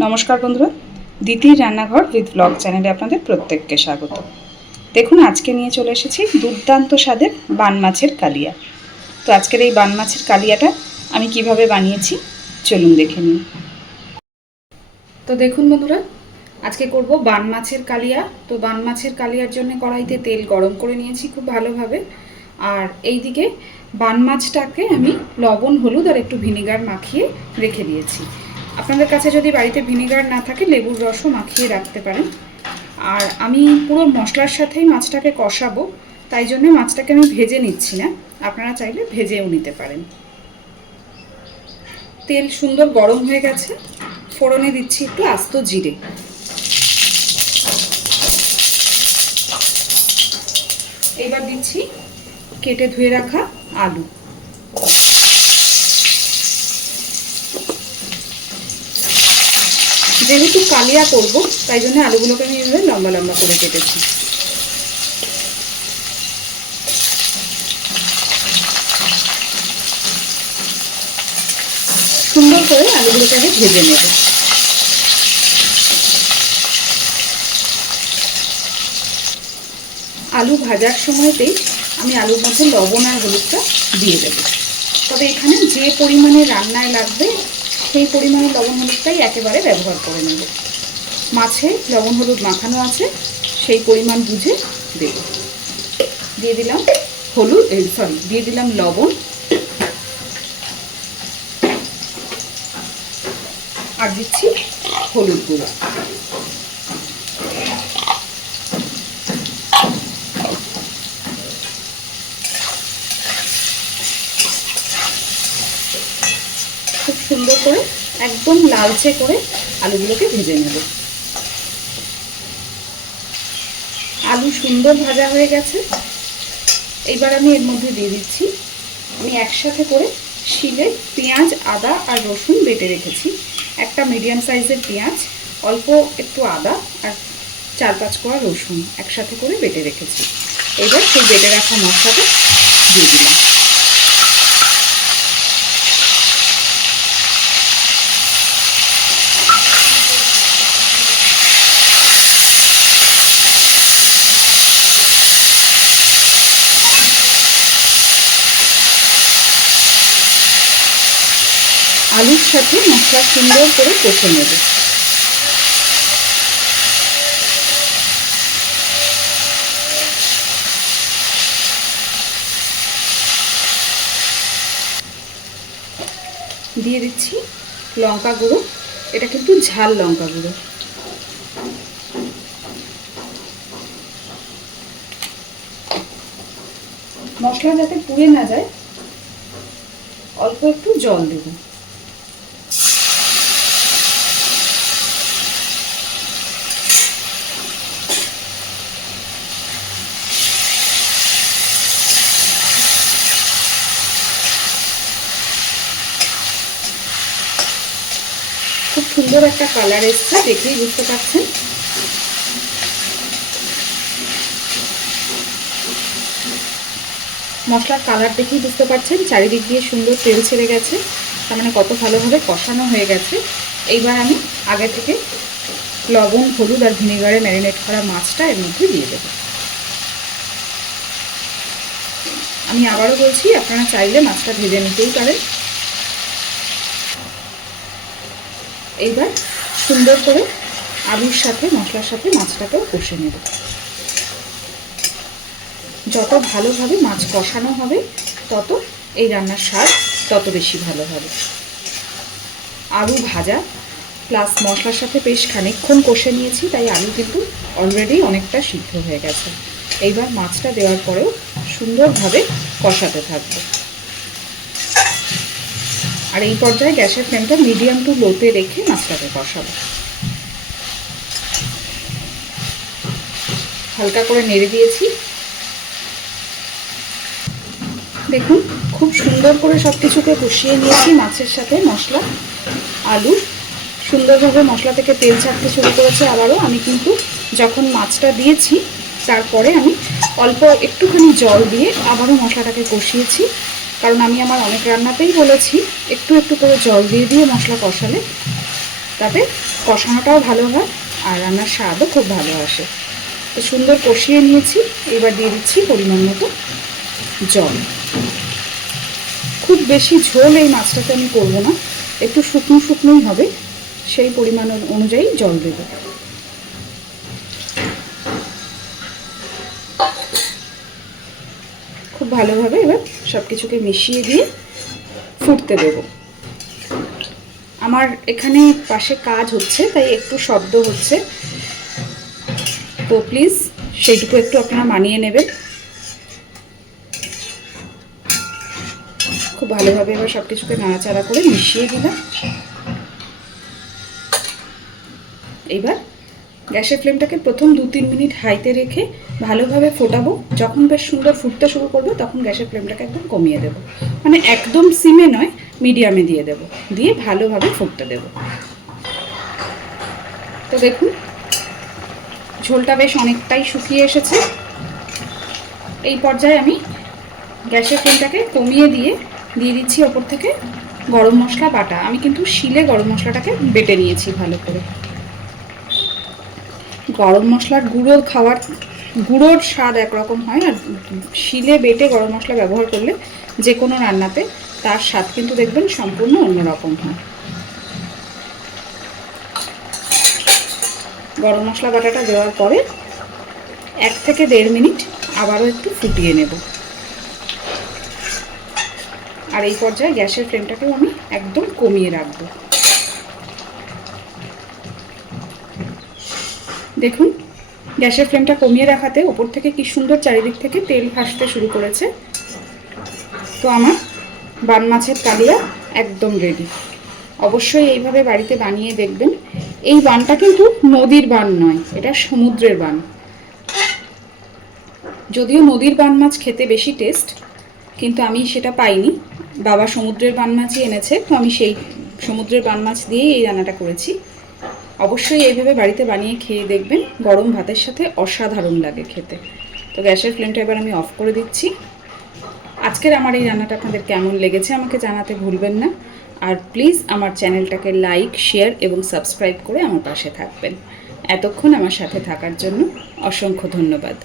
নমস্কার বন্ধুরা দিদির রান্নাঘর উইথ ব্লগ চ্যানেলে আপনাদের প্রত্যেককে স্বাগত। দেখুন, আজকে নিয়ে চলে এসেছি দুর্দান্ত স্বাদের বান মাছের কালিয়া। তো আজকের এই বান মাছের কালিয়াটা আমি কীভাবে বানিয়েছি, চলুন দেখে নিন তো দেখুন বন্ধুরা, আজকে করব বান মাছের কালিয়া। তো বান মাছের কালিয়ার জন্য কড়াইতে তেল গরম করে নিয়েছি খুব ভালোভাবে। আর এইদিকে বান মাছটাকে আমি লবণ, হলুদ আর একটু ভিনেগার মাখিয়ে রেখে দিয়েছি। আপনাদের কাছে যদি বাড়িতে ভিনেগার না থাকে, লেবুর রসও মাখিয়ে রাখতে পারেন। আর আমি পুরো মশলার সাথেই মাছটাকে কষাবো, তাই জন্য মাছটাকে আমি ভেজে নিচ্ছি না। আপনারা চাইলে ভেজেও নিতে পারেন। তেল সুন্দর গরম হয়ে গেছে। ফোড়নে দিচ্ছি একটু আস্ত জিরে। এবার দিচ্ছি কেটে ধুয়ে রাখা আলু। যেহেতু কালিয়া করব, তাই জন্য আলুগুলোকে আমি এভাবে লম্বা লম্বা করে কেটেছি। সুন্দর করে আলুগুলোকে আগে ভেজে নেব। আলু ভাজার সময়তেই আমি আলুর মধ্যে লবণ আর হলুদটা দিয়ে দেব। তবে এখানে যে পরিমাণে রান্নায় লাগবে সেই পরিমাণে লবণ হলুদটাই একেবারে ব্যবহার করে নেব। মাছে লবণ হলুদ মাখানো আছে, সেই পরিমাণ বুঝে দেব। দিয়ে দিলাম হলুদ সরি দিয়ে দিলাম লবণ। আর দিচ্ছি হলুদ গুঁড়ো খুব সুন্দর করে, একদম লালচে করে আলুগুলোকে ভেজে নেব। আলু সুন্দর ভাজা হয়ে গেছে। এইবার আমি এর মধ্যে দিয়ে দিচ্ছি। আমি একসাথে করে শিলে পেঁয়াজ, আদা আর রসুন বেটে রেখেছি। একটা মিডিয়াম সাইজের পেঁয়াজ, অল্প একটু আদা আর চার পাঁচ কোয়া রসুন একসাথে করে বেটে রেখেছি। এবার সেই বেটে রাখা মশলাটা দিয়ে দিলাম। আলুর সাথে মশলা সুন্দর করে কষে নেব। দিয়ে দিচ্ছি লঙ্কা গুঁড়ো, এটা কিন্তু ঝাল লঙ্কা গুঁড়ো। মশলা যাতে পুড়ে না যায়, অল্প একটু জল দেবো খুব সুন্দর একটা কালার এসছে, দেখেই বুঝতে পারছেন। মশলার কালার দেখেই বুঝতে পারছেন, চারিদিক দিয়ে সুন্দর তেল ছেড়ে গেছে, তার মানে কত ভালোভাবে কষানো হয়ে গেছে। এইবার আমি আগে থেকে লবণ, হলুদ আর ভিনেগারে ম্যারিনেট করা মাছটা এর মধ্যে দিয়ে দেবো। আমি আবারও বলছি, আপনারা চাইলে মাছটা ভেজে নিতেই পারেন। এইবার সুন্দর করে আলুর সাথে, মশলার সাথে মাছটাকেও কষে নেব। যত ভালোভাবে মাছ কষানো হবে, তত এই রান্নার স্বাদ তত বেশি ভালো হবে। আলু ভাজা, প্লাস মশলার সাথে বেশ খানিকক্ষণ কষে নিয়েছি, তাই আলু কিন্তু অলরেডি অনেকটা সিদ্ধ হয়ে গেছে। এইবার মাছটা দেওয়ার পরেও সুন্দরভাবে কষাতে থাকব। আর এই পর্যায়ে গ্যাসের ফ্লেমটা মিডিয়াম টু লোতে রেখে মাছটাকে কষাবো। হালকা করে নেড়ে দিয়েছি। দেখুন, খুব সুন্দর করে সব কিছুকে কষিয়ে নিয়েছি মাছের সাথে মশলা, আলু। সুন্দরভাবে মশলা থেকে তেল ছাড়তে শুরু করেছে আবারও। আমি কিন্তু যখন মাছটা দিয়েছি, তারপরে আমি অল্প একটুখানি জল দিয়ে আবারও মশলাটাকে কষিয়েছি। কারণ আমি আমার অনেক রান্নাতেই বলেছি, একটু একটু করে জল দিয়ে দিয়ে মশলা কষালে তাতে কষানোটাও ভালো হয় আর রান্নার স্বাদও খুব ভালো আসে। তো সুন্দর কষিয়ে নিয়েছি, এবার দিয়ে দিচ্ছি পরিমাণ মতো জল। খুব বেশি ঝোল এই মাছটাতে আমি করব না, একটু শুকনো শুকনোই হবে, সেই পরিমাণ অনুযায়ী জল দেব। খুব ভালোভাবে এবার সব কিছুকে মিশিয়ে দিয়ে ফুটতে দেব। আমার এখানে পাশে কাজ হচ্ছে, তাই একটু শব্দ হচ্ছে। তো প্লিজ, সেইটুকু একটু আপনারা মানিয়ে নেবেন। খুব ভালোভাবে এবার সব কিছুকে নাড়াচাড়া করে মিশিয়ে দিলাম। এইবার গ্যাসের ফ্লেমটাকে প্রথম দু তিন মিনিট হাইতে রেখে ভালোভাবে ফোটাবো। যখন বেশ সুন্দর ফুটতে শুরু করবে, তখন গ্যাসের ফ্লেমটাকে একদম কমিয়ে দেবো। মানে একদম সিমে নয়, মিডিয়ামে দিয়ে দেবো। দিয়ে ভালোভাবে ফুটতে দেবো। তো দেখুন, ঝোলটা বেশ অনেকটাই শুকিয়ে এসেছে। এই পর্যায়ে আমি গ্যাসের ফ্লেমটাকে কমিয়ে দিয়ে দিয়ে দিচ্ছি ওপর থেকে গরম মশলা বাটা। আমি কিন্তু শিলে গরম মশলাটাকে বেটে নিয়েছি ভালো করে। গরম মশলার গুঁড়ো খাওয়ার, গুঁড়োর স্বাদ একরকম হয় আর শিলে বেটে গরম মশলা ব্যবহার করলে যে কোনো রান্নাতে তার স্বাদ কিন্তু দেখবেন সম্পূর্ণ অন্যরকম হয়। গরম মশলা বাটাটা দেওয়ার পরে এক থেকে দেড় মিনিট আবারও একটু ফুটিয়ে নেব। আর এই পর্যায়ে গ্যাসের ফ্লেমটাকেও আমি একদম কমিয়ে রাখব। দেখুন, গ্যাসের ফ্লেমটা কমিয়ে রাখাতে ওপর থেকে কি সুন্দর চারিদিক থেকে তেল ভাসতে শুরু করেছে। তো আমার বান মাছের কালিয়া একদম রেডি অবশ্যই এইভাবে বাড়িতে বানিয়ে দেখবেন। এই বানটা কিন্তু নদীর বান নয়, এটা সমুদ্রের বান। যদিও নদীর বান মাছ খেতে বেশি টেস্ট কিন্তু আমি সেটা পাইনি। বাবা সমুদ্রের বান মাছই এনেছে, তো আমি সেই সমুদ্রের বান মাছ দিয়েই এই রান্নাটা করেছি। অবশ্যই এইভাবে বাড়িতে বানিয়ে খেয়ে দেখবেন, গরম ভাতের সাথে অসাধারণ লাগে খেতে। তো গ্যাসের ফ্লেমটা এবার আমি অফ করে দিচ্ছি। আজকের আমার এই রান্নাটা আপনাদের কেমন লেগেছে আমাকে জানাতে ভুলবেন না। আর প্লিজ আমার চ্যানেলটাকে লাইক, শেয়ার এবং সাবস্ক্রাইব করে আমার পাশে থাকবেন। এতক্ষণ আমার সাথে থাকার জন্য অসংখ্য ধন্যবাদ।